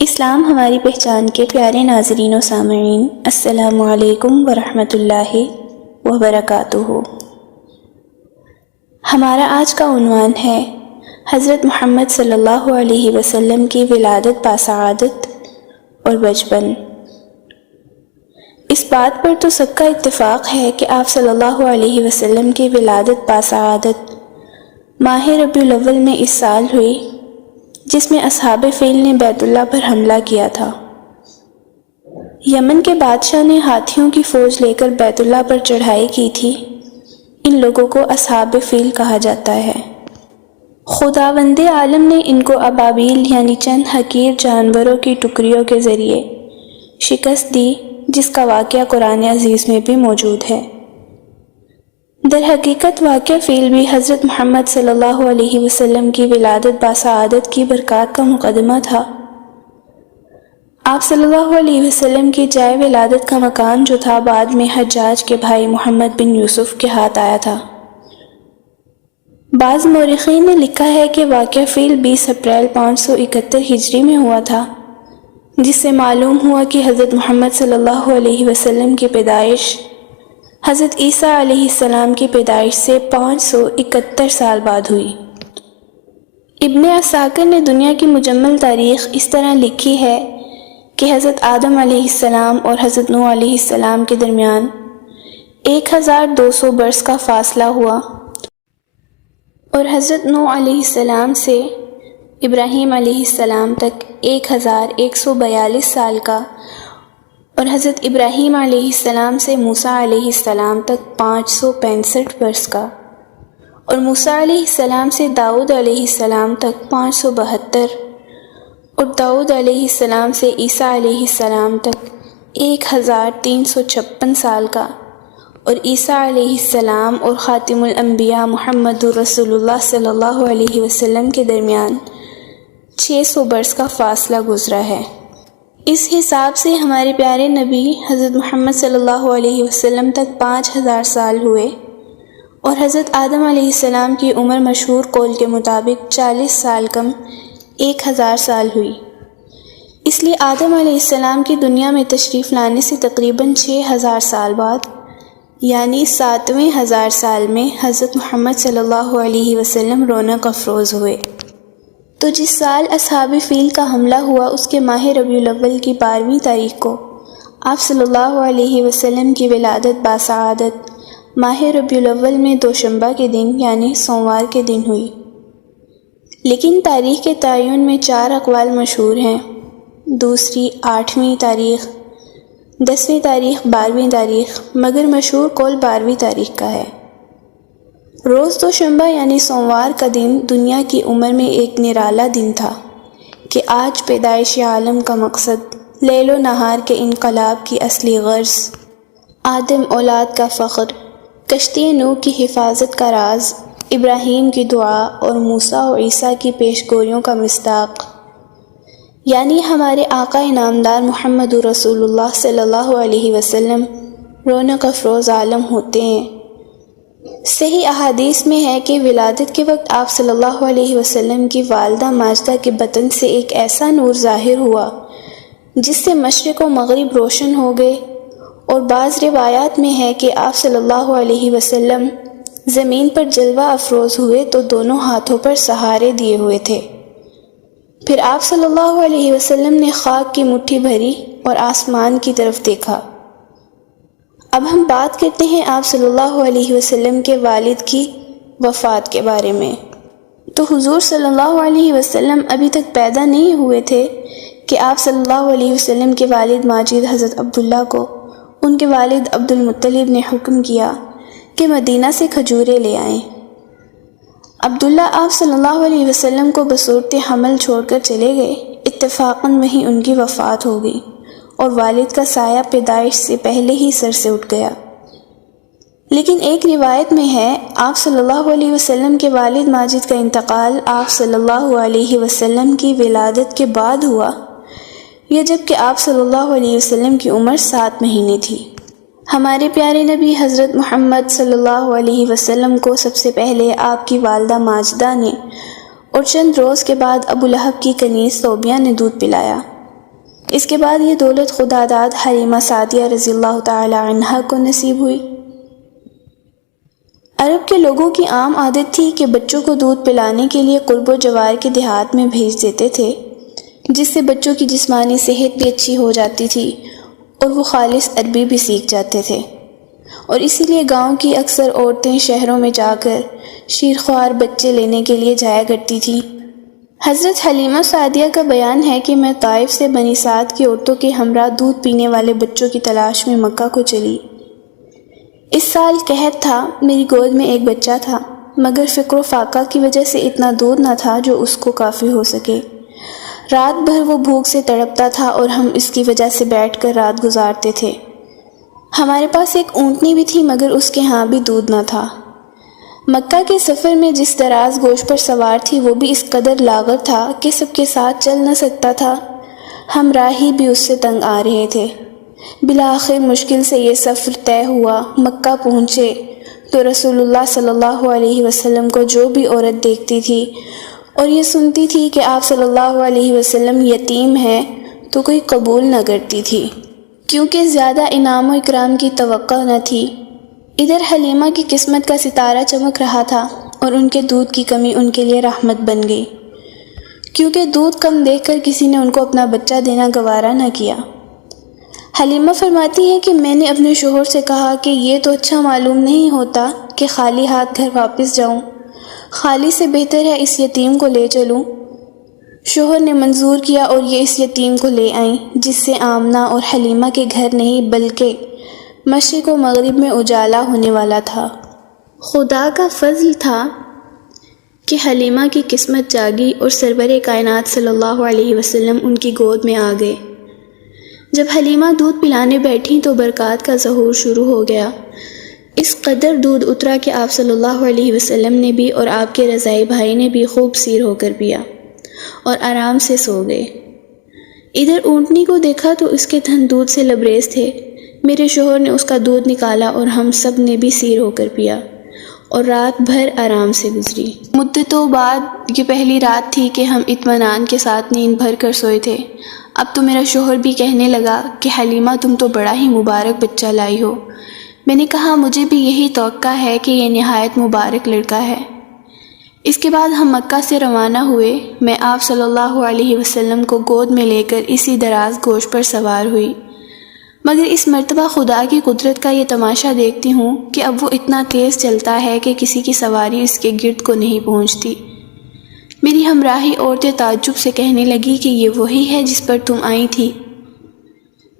اسلام ہماری پہچان کے پیارے ناظرین و سامعین، السلام علیکم ورحمۃ اللہ وبرکاتہ۔ ہمارا آج کا عنوان ہے حضرت محمد صلی اللہ علیہ وسلم کی ولادت باسعادت اور بچپن۔ اس بات پر تو سب کا اتفاق ہے کہ آپ صلی اللہ علیہ وسلم کی ولادت باسعادت ماہ ربیع الاول میں اس سال ہوئی جس میں اصحاب فیل نے بیت اللہ پر حملہ کیا تھا۔ یمن کے بادشاہ نے ہاتھیوں کی فوج لے کر بیت اللہ پر چڑھائی کی تھی۔ ان لوگوں کو اصحاب فیل کہا جاتا ہے۔ خداوند عالم نے ان کو ابابیل یعنی چند حقیر جانوروں کی ٹکڑیوں کے ذریعے شکست دی، جس کا واقعہ قرآن عزیز میں بھی موجود ہے۔ در حقیقت واقعہ فیل بھی حضرت محمد صلی اللہ علیہ وسلم کی ولادت باسعادت کی برکات کا مقدمہ تھا۔ آپ صلی اللہ علیہ وسلم کی جائے ولادت کا مکان جو تھا بعد میں حجاج کے بھائی محمد بن یوسف کے ہاتھ آیا تھا۔ بعض مورخین نے لکھا ہے کہ واقعہ فیل 20 اپریل 571 ہجری میں ہوا تھا، جس سے معلوم ہوا کہ حضرت محمد صلی اللہ علیہ وسلم کی پیدائش حضرت عیسیٰ علیہ السلام کی پیدائش سے 571 سال بعد ہوئی۔ ابن عساکر نے دنیا کی مجمل تاریخ اس طرح لکھی ہے کہ حضرت آدم علیہ السلام اور حضرت نوح علیہ السلام کے درمیان 1200 برس کا فاصلہ ہوا، اور حضرت نوح علیہ السلام سے ابراہیم علیہ السلام تک 1142 سال کا، اور حضرت ابراہیم علیہ السلام سے موسیٰ علیہ السلام تک 565 برس کا، اور موسیٰ علیہ السلام سے داؤد علیہ السلام تک 572، اور داؤد علیہ السلام سے عیسیٰ علیہ السلام تک 1356 سال کا، اور عیسیٰ علیہ السلام اور خاتم الانبیاء محمد رسول اللہ صلی اللہ علیہ وسلم کے درمیان 600 برس کا فاصلہ گزرا ہے۔ اس حساب سے ہمارے پیارے نبی حضرت محمد صلی اللہ علیہ وسلم تک 5000 سال ہوئے، اور حضرت آدم علیہ السلام کی عمر مشہور قول کے مطابق 40 سال کم 1000 سال ہوئی۔ اس لیے آدم علیہ السلام کی دنیا میں تشریف لانے سے تقریباً 6000 سال بعد یعنی 7ویں 1000 سال میں حضرت محمد صلی اللہ علیہ وسلم رونق افروز ہوئے۔ تو جس سال اصحاب فیل کا حملہ ہوا اس کے ماہ ربیع الاول کی 12ویں تاریخ کو آپ صلی اللہ علیہ وسلم کی ولادت باسعادت ماہ ربیع الاول میں دوشنبہ کے دن یعنی سوموار کے دن ہوئی۔ لیکن تاریخ کے تعین میں 4 اقوال مشہور ہیں، دوسری 8ویں تاریخ، 10ویں تاریخ، 12ویں تاریخ، مگر مشہور قول 12ویں تاریخ کا ہے۔ روز دوشنبہ یعنی سوموار کا دن دنیا کی عمر میں ایک نرالا دن تھا کہ آج پیدائش عالم کا مقصد، لیل و نہار کے انقلاب کی اصلی غرض، آدم اولاد کا فخر، کشتی نوح کی حفاظت کا راز، ابراہیم کی دعا اور موسیٰ و عیسیٰ کی پیش گوئیوں کا مصداق، یعنی ہمارے آقا انعامدار محمد رسول اللہ صلی اللہ علیہ وسلم رونق افروز عالم ہوتے ہیں۔ صحیح احادیث میں ہے کہ ولادت کے وقت آپ صلی اللہ علیہ وسلم کی والدہ ماجدہ کے بطن سے ایک ایسا نور ظاہر ہوا جس سے مشرق و مغرب روشن ہو گئے، اور بعض روایات میں ہے کہ آپ صلی اللہ علیہ وسلم زمین پر جلوہ افروز ہوئے تو دونوں ہاتھوں پر سہارے دیے ہوئے تھے۔ پھر آپ صلی اللہ علیہ وسلم نے خاک کی مٹھی بھری اور آسمان کی طرف دیکھا۔ اب ہم بات کرتے ہیں آپ صلی اللہ علیہ وسلم کے والد کی وفات کے بارے میں۔ تو حضور صلی اللہ علیہ وسلم ابھی تک پیدا نہیں ہوئے تھے کہ آپ صلی اللہ علیہ وسلم کے والد ماجد حضرت عبداللہ کو ان کے والد عبد المطلب نے حکم کیا کہ مدینہ سے کھجوریں لے آئیں۔ عبداللہ آپ صلی اللہ علیہ وسلم کو بصورت حمل چھوڑ کر چلے گئے۔ اتفاقاً وہیں ان کی وفات ہو گئی، اور والد کا سایہ پیدائش سے پہلے ہی سر سے اٹھ گیا۔ لیکن ایک روایت میں ہے آپ صلی اللہ علیہ وسلم کے والد ماجد کا انتقال آپ صلی اللہ علیہ وسلم کی ولادت کے بعد ہوا، یا جب کہ آپ صلی اللہ علیہ وسلم کی عمر 7 مہینے تھی۔ ہمارے پیارے نبی حضرت محمد صلی اللہ علیہ وسلم کو سب سے پہلے آپ کی والدہ ماجدہ نے اور چند روز کے بعد ابو لہب کی کنیز صوبیہ نے دودھ پلایا، اس کے بعد یہ دولت خدا داد حلیمہ سعدیہ رضی اللہ تعالی عنہا کو نصیب ہوئی۔ عرب کے لوگوں کی عام عادت تھی کہ بچوں کو دودھ پلانے کے لیے قرب و جوار کے دیہات میں بھیج دیتے تھے، جس سے بچوں کی جسمانی صحت بھی اچھی ہو جاتی تھی اور وہ خالص عربی بھی سیکھ جاتے تھے، اور اسی لیے گاؤں کی اکثر عورتیں شہروں میں جا کر شیرخوار بچے لینے کے لیے جایا کرتی تھیں۔ حضرت حلیمہ سعدیہ کا بیان ہے کہ میں طائف سے بنی سعد کی عورتوں کے ہمراہ دودھ پینے والے بچوں کی تلاش میں مکہ کو چلی۔ اس سال قحط تھا، میری گود میں ایک بچہ تھا، مگر فکر و فاقہ کی وجہ سے اتنا دودھ نہ تھا جو اس کو کافی ہو سکے۔ رات بھر وہ بھوک سے تڑپتا تھا اور ہم اس کی وجہ سے بیٹھ کر رات گزارتے تھے۔ ہمارے پاس ایک اونٹنی بھی تھی مگر اس کے ہاں بھی دودھ نہ تھا۔ مکہ کے سفر میں جس دراز گوشت پر سوار تھی وہ بھی اس قدر لاغر تھا کہ سب کے ساتھ چل نہ سکتا تھا۔ ہم راہی بھی اس سے تنگ آ رہے تھے۔ بالآخر مشکل سے یہ سفر طے ہوا۔ مکہ پہنچے تو رسول اللہ صلی اللہ علیہ وسلم کو جو بھی عورت دیکھتی تھی اور یہ سنتی تھی کہ آپ صلی اللہ علیہ وسلم یتیم ہیں تو کوئی قبول نہ کرتی تھی، کیونکہ زیادہ انعام و اکرام کی توقع نہ تھی۔ ادھر حلیمہ کی قسمت کا ستارہ چمک رہا تھا اور ان کے دودھ کی کمی ان کے لیے رحمت بن گئی، کیونکہ دودھ کم دیکھ کر کسی نے ان کو اپنا بچہ دینا گوارا نہ کیا۔ حلیمہ فرماتی ہیں کہ میں نے اپنے شوہر سے کہا کہ یہ تو اچھا معلوم نہیں ہوتا کہ خالی ہاتھ گھر واپس جاؤں، خالی سے بہتر ہے اس یتیم کو لے چلوں۔ شوہر نے منظور کیا اور یہ اس یتیم کو لے آئیں، جس سے آمنہ اور حلیمہ کے گھر نہیں بلکہ مشرق و مغرب میں اجالا ہونے والا تھا۔ خدا کا فضل تھا کہ حلیمہ کی قسمت جاگی اور سرور کائنات صلی اللہ علیہ وسلم ان کی گود میں آ گئے۔ جب حلیمہ دودھ پلانے بیٹھیں تو برکات کا ظہور شروع ہو گیا۔ اس قدر دودھ اترا کہ آپ صلی اللہ علیہ وسلم نے بھی اور آپ کے رضائی بھائی نے بھی خوب سیر ہو کر پیا اور آرام سے سو گئے۔ ادھر اونٹنی کو دیکھا تو اس کے تھن دودھ سے لبریز تھے۔ میرے شوہر نے اس کا دودھ نکالا اور ہم سب نے بھی سیر ہو کر پیا اور رات بھر آرام سے گزری۔ مدتوں بعد یہ پہلی رات تھی کہ ہم اطمینان کے ساتھ نیند بھر کر سوئے تھے۔ اب تو میرا شوہر بھی کہنے لگا کہ حلیمہ تم تو بڑا ہی مبارک بچہ لائی ہو۔ میں نے کہا مجھے بھی یہی توقع ہے کہ یہ نہایت مبارک لڑکا ہے۔ اس کے بعد ہم مکہ سے روانہ ہوئے۔ میں آپ صلی اللہ علیہ وسلم کو گود میں لے کر اسی دراز گوشت پر سوار ہوئی، مگر اس مرتبہ خدا کی قدرت کا یہ تماشا دیکھتی ہوں کہ اب وہ اتنا تیز چلتا ہے کہ کسی کی سواری اس کے گرد کو نہیں پہنچتی۔ میری ہمراہی عورتیں تعجب سے کہنے لگی کہ یہ وہی ہے جس پر تم آئی تھی۔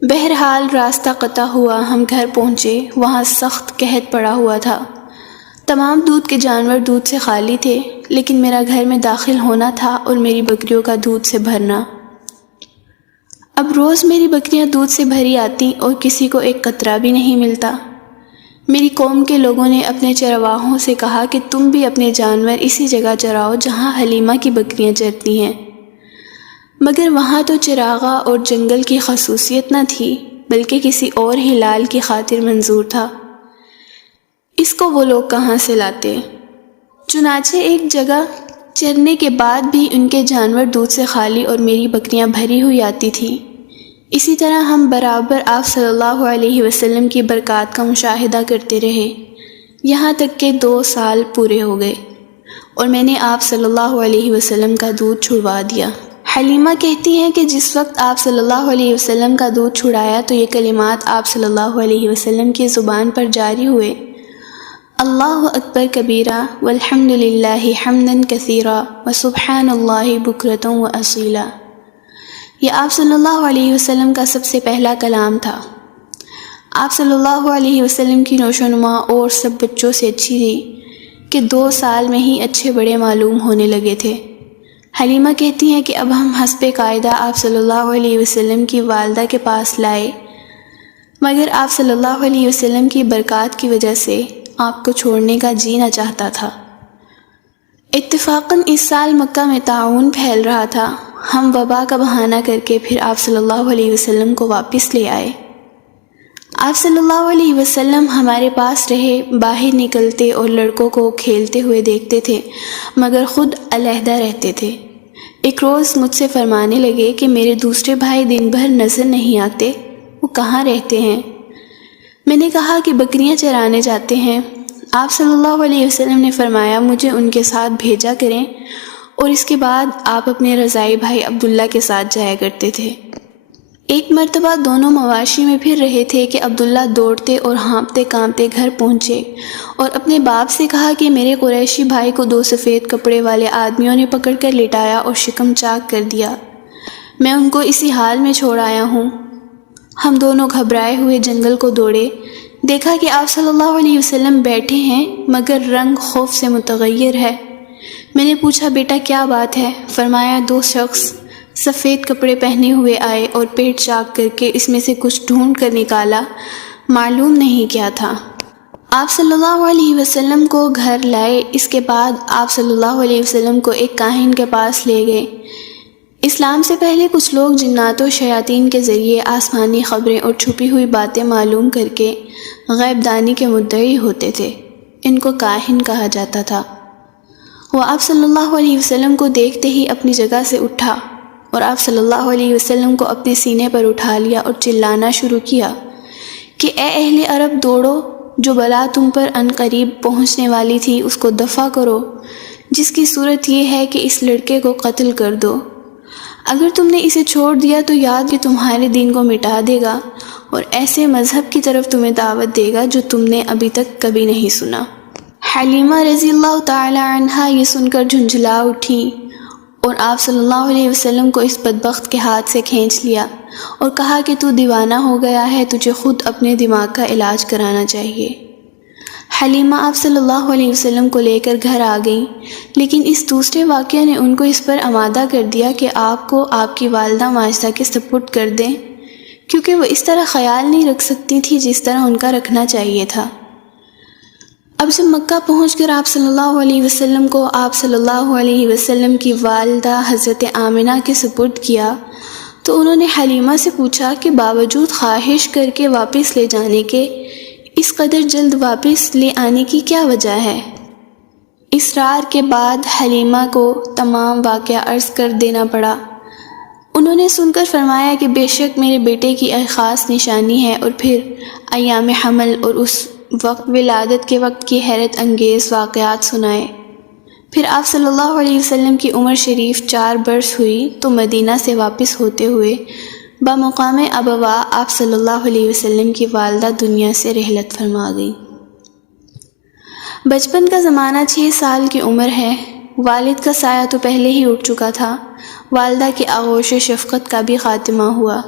بہرحال راستہ قطع ہوا، ہم گھر پہنچے۔ وہاں سخت قحط پڑا ہوا تھا۔ تمام دودھ کے جانور دودھ سے خالی تھے، لیکن میرا گھر میں داخل ہونا تھا اور میری بکریوں کا دودھ سے بھرنا۔ اب روز میری بکریاں دودھ سے بھری آتی اور کسی کو ایک قطرہ بھی نہیں ملتا۔ میری قوم کے لوگوں نے اپنے چرواہوں سے کہا کہ تم بھی اپنے جانور اسی جگہ چراؤ جہاں حلیمہ کی بکریاں چرتی ہیں، مگر وہاں تو چراغاں اور جنگل کی خصوصیت نہ تھی بلکہ کسی اور ہی لال کی خاطر منظور تھا۔ اس کو وہ لوگ کہاں سے لاتے؟ چنانچہ ایک جگہ چرنے کے بعد بھی ان کے جانور دودھ سے خالی اور میری بکریاں بھری ہوئی آتی تھیں۔ اسی طرح ہم برابر آپ صلی اللہ علیہ وسلم کی برکات کا مشاہدہ کرتے رہے، یہاں تک کہ 2 سال پورے ہو گئے اور میں نے آپ صلی اللہ علیہ وسلم کا دودھ چھڑوا دیا۔ حلیمہ کہتی ہیں کہ جس وقت آپ صلی اللہ علیہ وسلم کا دودھ چھڑایا تو یہ کلمات آپ صلی اللہ علیہ وسلم کی زبان پر جاری ہوئے: اللہ اکبر کبیرہ والحمد للہ حمدا کثیرا وسبحان اللہ بکرۃ واصیلا۔ یہ آپ صلی اللہ علیہ وسلم کا سب سے پہلا کلام تھا۔ آپ صلی اللہ علیہ وسلم کی نوشو نما اور سب بچوں سے اچھی تھی کہ 2 سال میں ہی اچھے بڑے معلوم ہونے لگے تھے۔ حلیمہ کہتی ہیں کہ اب ہم حسب قاعدہ آپ صلی اللہ علیہ وسلم کی والدہ کے پاس لائے، مگر آپ صلی اللہ علیہ وسلم کی برکات کی وجہ سے آپ کو چھوڑنے کا جی نہ چاہتا تھا۔ اتفاقاً اس سال مکہ میں طاعون پھیل رہا تھا۔ ہم وبا کا بہانہ کر کے پھر آپ صلی اللہ علیہ وسلم کو واپس لے آئے۔ آپ صلی اللہ علیہ وسلم ہمارے پاس رہے، باہر نکلتے اور لڑکوں کو کھیلتے ہوئے دیکھتے تھے، مگر خود علیحدہ رہتے تھے۔ ایک روز مجھ سے فرمانے لگے کہ میرے دوسرے بھائی دن بھر نظر نہیں آتے، وہ کہاں رہتے ہیں؟ میں نے کہا کہ بکریاں چرانے جاتے ہیں۔ آپ صلی اللہ علیہ وسلم نے فرمایا مجھے ان کے ساتھ بھیجا کریں، اور اس کے بعد آپ اپنے رضائی بھائی عبداللہ کے ساتھ جایا کرتے تھے۔ ایک مرتبہ دونوں مواشی میں پھر رہے تھے کہ عبداللہ دوڑتے اور ہانپتے کانپتے گھر پہنچے اور اپنے باپ سے کہا کہ میرے قریشی بھائی کو 2 سفید کپڑے والے آدمیوں نے پکڑ کر لٹایا اور شکم چاک کر دیا، میں ان کو اسی حال میں چھوڑ آیا ہوں۔ ہم دونوں گھبرائے ہوئے جنگل کو دوڑے، دیکھا کہ آپ صلی اللہ علیہ وسلم بیٹھے ہیں مگر رنگ خوف سے متغیر ہے۔ میں نے پوچھا بیٹا کیا بات ہے؟ فرمایا 2 شخص سفید کپڑے پہنے ہوئے آئے اور پیٹ چاک کر کے اس میں سے کچھ ڈھونڈ کر نکالا، معلوم نہیں کیا تھا۔ آپ صلی اللہ علیہ وسلم کو گھر لائے، اس کے بعد آپ صلی اللہ علیہ وسلم کو ایک کاہن کے پاس لے گئے۔ اسلام سے پہلے کچھ لوگ جنات و شیاطین کے ذریعے آسمانی خبریں اور چھپی ہوئی باتیں معلوم کر کے غیب دانی کے مدعی ہوتے تھے، ان کو کاہن کہا جاتا تھا۔ وہ آپ صلی اللہ علیہ وسلم کو دیکھتے ہی اپنی جگہ سے اٹھا اور آپ صلی اللہ علیہ وسلم کو اپنے سینے پر اٹھا لیا اور چلانا شروع کیا کہ اے اہل عرب دوڑو، جو بلا تم پر ان قریب پہنچنے والی تھی اس کو دفع کرو، جس کی صورت یہ ہے کہ اس لڑکے کو قتل کر دو۔ اگر تم نے اسے چھوڑ دیا تو یاد کہ تمہارے دین کو مٹا دے گا اور ایسے مذہب کی طرف تمہیں دعوت دے گا جو تم نے ابھی تک کبھی نہیں سنا۔ حلیمہ رضی اللہ تعالی عنہا یہ سن کر جھنجھلا اٹھی اور آپ صلی اللہ علیہ وسلم کو اس بدبخت کے ہاتھ سے کھینچ لیا اور کہا کہ تو دیوانہ ہو گیا ہے، تجھے خود اپنے دماغ کا علاج کرانا چاہیے۔ حلیمہ آپ صلی اللہ علیہ وسلم کو لے کر گھر آ گئیں، لیکن اس دوسرے واقعے نے ان کو اس پر آمادہ کر دیا کہ آپ کو آپ کی والدہ ماجدہ کے سپرد کر دیں، کیونکہ وہ اس طرح خیال نہیں رکھ سکتی تھی جس طرح ان کا رکھنا چاہیے تھا۔ اب جب مکہ پہنچ کر آپ صلی اللہ علیہ وسلم کو آپ صلی اللہ علیہ وسلم کی والدہ حضرت آمنہ کے سپرد کیا تو انہوں نے حلیمہ سے پوچھا کہ باوجود خواہش کر کے واپس لے جانے کے اس قدر جلد واپس لے آنے کی کیا وجہ ہے؟ اصرار کے بعد حلیمہ کو تمام واقعہ عرض کر دینا پڑا۔ انہوں نے سن کر فرمایا کہ بے شک میرے بیٹے کی ایک خاص نشانی ہے، اور پھر ایام حمل اور اس وقت ولادت کے وقت کی حیرت انگیز واقعات سنائے۔ پھر آپ صلی اللہ علیہ وسلم کی عمر شریف 4 برس ہوئی تو مدینہ سے واپس ہوتے ہوئے بمقام ابوا آپ صلی اللہ علیہ وسلم کی والدہ دنیا سے رحلت فرما گئی۔ بچپن کا زمانہ 6 سال کی عمر ہے۔ والد کا سایہ تو پہلے ہی اٹھ چکا تھا، والدہ کی آغوش شفقت کا بھی خاتمہ ہوا،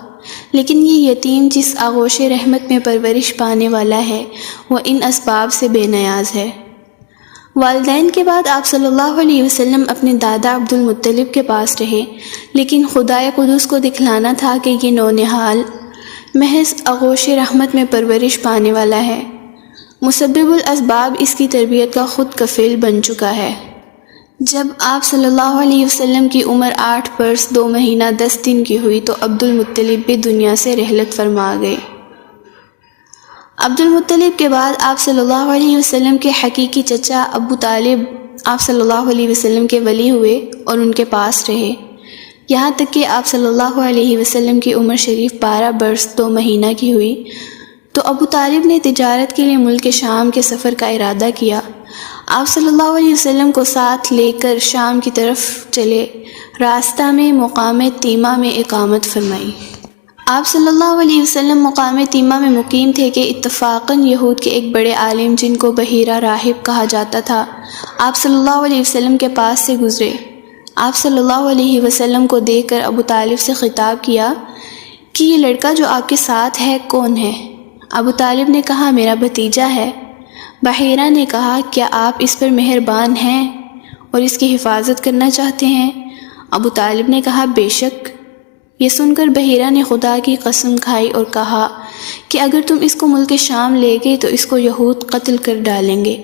لیکن یہ یتیم جس آغوش رحمت میں پرورش پانے والا ہے وہ ان اسباب سے بے نیاز ہے۔ والدین کے بعد آپ صلی اللہ علیہ وسلم اپنے دادا عبد المطلب کے پاس رہے، لیکن خدائے قدوس کو دکھلانا تھا کہ یہ نونہال محض آغوش رحمت میں پرورش پانے والا ہے، مسبب الاسباب اس کی تربیت کا خود کفیل بن چکا ہے۔ جب آپ صلی اللہ علیہ وسلم کی عمر 8 برس 2 مہینہ 10 دن کی ہوئی تو عبد المطلب بھی دنیا سے رحلت فرما گئے۔ عبد المطلب کے بعد آپ صلی اللہ علیہ وسلم کے حقیقی چچا ابو طالب آپ صلی اللہ علیہ وسلم کے ولی ہوئے اور ان کے پاس رہے، یہاں تک کہ آپ صلی اللہ علیہ وسلم کی عمر شریف 12 برس 2 مہینہ کی ہوئی تو ابو طالب نے تجارت کے لیے ملک شام کے سفر کا ارادہ کیا۔ آپ صلی اللہ علیہ وسلم کو ساتھ لے کر شام کی طرف چلے، راستہ میں مقام تیمہ میں اقامت فرمائی۔ آپ صلی اللہ علیہ وسلم مقام تیمہ میں مقیم تھے کہ اتفاقاً یہود کے ایک بڑے عالم جن کو بحیرہ راہب کہا جاتا تھا آپ صلی اللہ علیہ وسلم کے پاس سے گزرے۔ آپ صلی اللہ علیہ وسلم کو دیکھ کر ابو طالب سے خطاب کیا کہ یہ لڑکا جو آپ کے ساتھ ہے کون ہے؟ ابو طالب نے کہا میرا بھتیجا ہے۔ بحیرہ نے کہا کیا آپ اس پر مہربان ہیں اور اس کی حفاظت کرنا چاہتے ہیں؟ ابو طالب نے کہا بے شک۔ یہ سن کر بحیرہ نے خدا کی قسم کھائی اور کہا کہ اگر تم اس کو ملک شام لے گئے تو اس کو یہود قتل کر ڈالیں گے،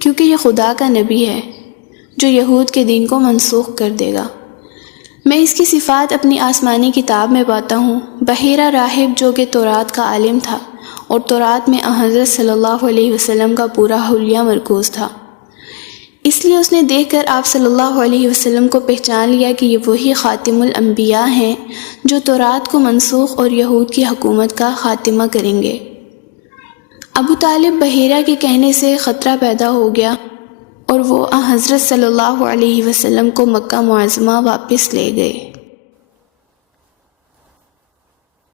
کیونکہ یہ خدا کا نبی ہے جو یہود کے دین کو منسوخ کر دے گا۔ میں اس کی صفات اپنی آسمانی کتاب میں پاتا ہوں۔ بحیرہ راہب جو کہ تورات کا عالم تھا اور تورات میں حضرت صلی اللہ علیہ وسلم کا پورا حلیہ مرکوز تھا۔ اس لیے اس نے دیکھ کر آپ صلی اللہ علیہ وسلم کو پہچان لیا کہ یہ وہی خاتم الانبیاء ہیں جو تورات کو منسوخ اور یہود کی حکومت کا خاتمہ کریں گے۔ ابو طالب بحیرہ کے کہنے سے خطرہ پیدا ہو گیا اور وہ حضرت صلی اللہ علیہ وسلم کو مکہ معظمہ واپس لے گئے۔